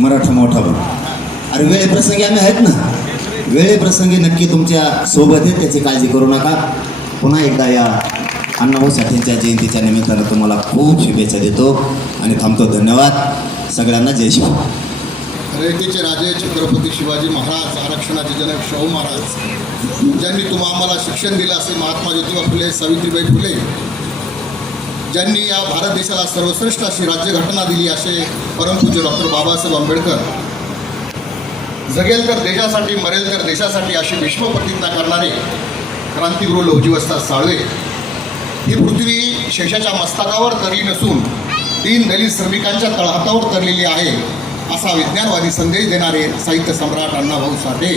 मराठा मोठा भाऊ. अरे वेळेप्रसंगी आम्ही आहेत ना, वेळेप्रसंगी नक्की तुमच्या सोबत आहे, त्याची काळजी करू नका. पुन्हा एकदा या अण्णाभाऊ साठेंच्या जयंतीच्या निमित्तानं तुम्हाला खूप शुभेच्छा देतो आणि थांबतो. धन्यवाद सगळ्यांना. जय शिव. रयतेचे राजे छत्रपती शिवाजी महाराज, आरक्षणाचे जनक शाहू महाराज, ज्यांनी आम्हाला शिक्षण दिलं असे महात्मा ज्योतिबा फुले, सावित्रीबाई फुले, ज्यांनी या भारत देशाला सर्वश्रेष्ठ अशी राज्यघटना दिली असे परमपूज्य डॉक्टर बाबासाहेब आंबेडकर, जगेल तर देशासाठी मरेल तर देशासाठी अशी भीष्म प्रतिज्ञा करणारे क्रांतिगुरू लहुजी वस्ताद साळवे, ही पृथ्वी शेषाच्या मस्तकावर तरली नसून दीन दलित श्रमिकांच्या तळहातावर तरलेली आहे असा विज्ञानवादी संदेश देणारे साहित्य सम्राट अण्णाभाऊ साठे,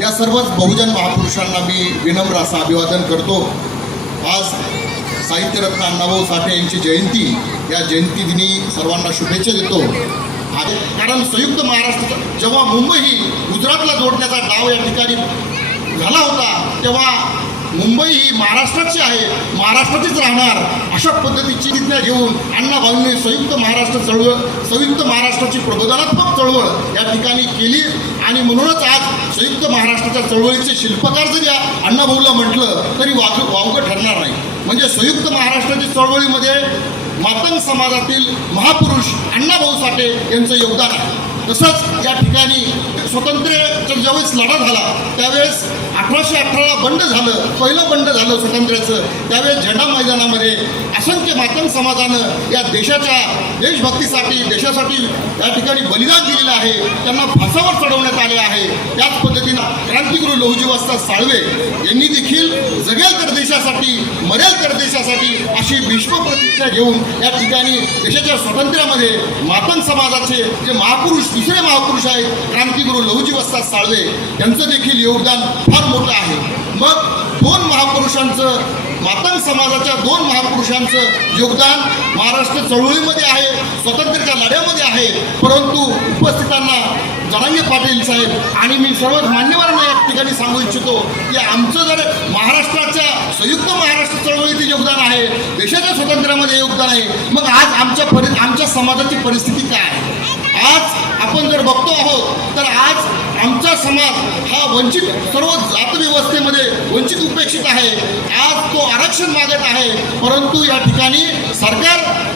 या सर्वच बहुजन महापुरुषांना मी विनम्र असं अभिवादन करतो. आज साहित्यरत्न अण्णाभाऊ साठे यांची जयंती, या जयंतीदिनी सर्वांना शुभेच्छा देतो. कारण संयुक्त महाराष्ट्र जेव्हा मुंबई ही गुजरातला जोडण्याचा डाव या ठिकाणी झाला होता, तेव्हा मुंबई ही महाराष्ट्राची आहे, महाराष्ट्राचीच राहणार अशा पद्धतीची प्रतिज्ञा घेऊन अण्णाभाऊंनी संयुक्त महाराष्ट्राची प्रबोधनात्मक चळवळ या ठिकाणी केली. आणि म्हणूनच आज संयुक्त महाराष्ट्राच्या चळवळीचे शिल्पकार जरी अण्णाभाऊला म्हटलं तरी वावगं ठरणार नाही. म्हणजे संयुक्त महाराष्ट्राच्या चळवळीमध्ये मातंग समाजातील महापुरुष अण्णाभाऊ साठे यांचं योगदान आहे. तसंच या ठिकाणी स्वातंत्र्याचा ज्यावेळेस लढा झाला त्यावेळेस 1818ला बंड झालं, पहिलं बंड झालं स्वातंत्र्याचं, त्यावेळेस झेंडा मैदानामध्ये असंख्य मातंग समाजानं या देशाच्या देशभक्तीसाठी, देशासाठी या ठिकाणी बलिदान दिलेलं आहे, त्यांना फासावर चढवण्यात आले आहे. त्याच पद्धतीनं क्रांतिगुरू लहुजी वस्ताद साळवे यांनी देखील जगेल तर देशासाठी मरेल तर देशासाठी अशी भीष्म प्रतिज्ञा घेऊन या ठिकाणी देशाच्या स्वातंत्र्यामध्ये मातंग समाजाचे जे महापुरुष, दुसरे महापुरुष आहेत क्रांतिगुरू लहुजी वस्ताद साळवे, यांचं देखील योगदान फार मोठं आहे. मग दोन महापुरुषांचं, मातंग समाजाच्या दोन महापुरुषांचं योगदान महाराष्ट्र चळवळीमध्ये आहे, स्वातंत्र्याच्या लढ्यामध्ये आहे. परंतु उपस्थितांना जरांगे पाटील साहेब आणि मी सर्व मान्यवरांना या ठिकाणी सांगू इच्छितो की आमचं जर महाराष्ट्राच्या संयुक्त महाराष्ट्र चळवळीतील योगदान आहे, देशाच्या स्वातंत्र्यामध्ये योगदान आहे, मग आज आमच्या समाजाची परिस्थिती काय आहे? आज आपण जर बघतो आहोत तर आज आमचा समाज हा वंचित, सर्व जातव्यवस्थेमध्ये वंचित उपेक्षित आहे. आज तो आरक्षण मागत आहे, परंतु या ठिकाणी सरकार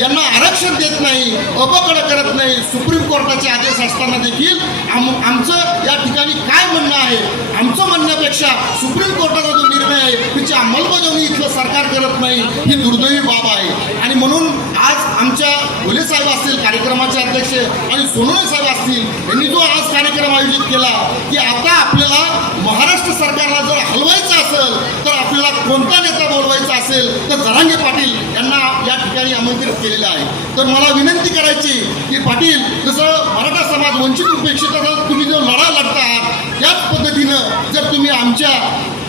यांना आरक्षण देत नाही, अपकड करत नाही. सुप्रीम कोर्टाचे आदेश असताना देखील आमचं या ठिकाणी काय म्हणणं आहे, आमचं म्हणण्यापेक्षा सुप्रीम कोर्टाचा जो निर्णय आहे त्याची अंमलबजावणी इथलं सरकार करत नाही, ही दुर्दैवी बाब आहे. आणि म्हणून आज आमच्या फुले साहेब असतील कार्यक्रमाचे अध्यक्ष आणि सोनवणे साहेब असतील, यांनी जो आज कार्यक्रम आयोजित केला की आता आपल्याला महाराष्ट्र सरकारला जर हलवायचं असेल तर आपल्याला कोणता नेता बोलवायचा असेल तर जरांगे पाटील यांना या ठिकाणी आमंत्रित केलेलं आहे. तर मला विनंती करायची की पाटील, जसं मराठा समाज वंचित उपेक्षित तुम्ही जो लढा लढता आहात, त्याच पद्धतीनं जर तुम्ही आमच्या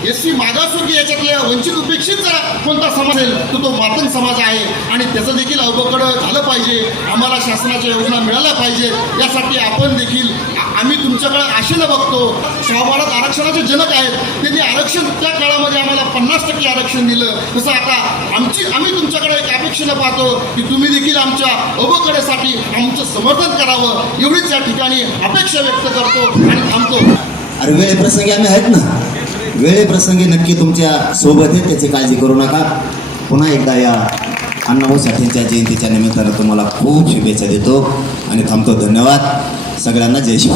SC मागासवर्गीय याच्यातल्या वंचित उपेक्षितचा कोणता समाज असेल तर तो मातंग समाज आहे आणि त्याचं देखील अवघड झालं पाहिजे. आम्हाला शासनाच्या योजना मिळाल्या पाहिजे. यासाठी आपण देखील आम्ही तुमच्याकडे आशेनं बघतो. शाहू महाराज आरक्षणाचे जनक आहेत, त्यांनी आरक्षण त्या काळामध्ये आम्हाला 50% आरक्षण दिलं. तसं आता आम्ही तुमच्याकडे एक अपेक्षेनं पाहतो की तुम्ही देखील आमच्या अवघडेसाठी आमचं समर्थन करावं, एवढीच या ठिकाणी अपेक्षा व्यक्त करतो आणि थांबतो. अरे वेळेप्रसंगी आम्ही आहेत ना, वेळेप्रसंगी नक्की तुमच्या सोबत आहे, त्याची काळजी करू नका. पुन्हा एकदा या अण्णाभाऊ साठेंच्या जयंतीच्या निमित्तानं तुम्हाला खूप शुभेच्छा देतो आणि थांबतो. धन्यवाद सगळ्यांना. जय शिव.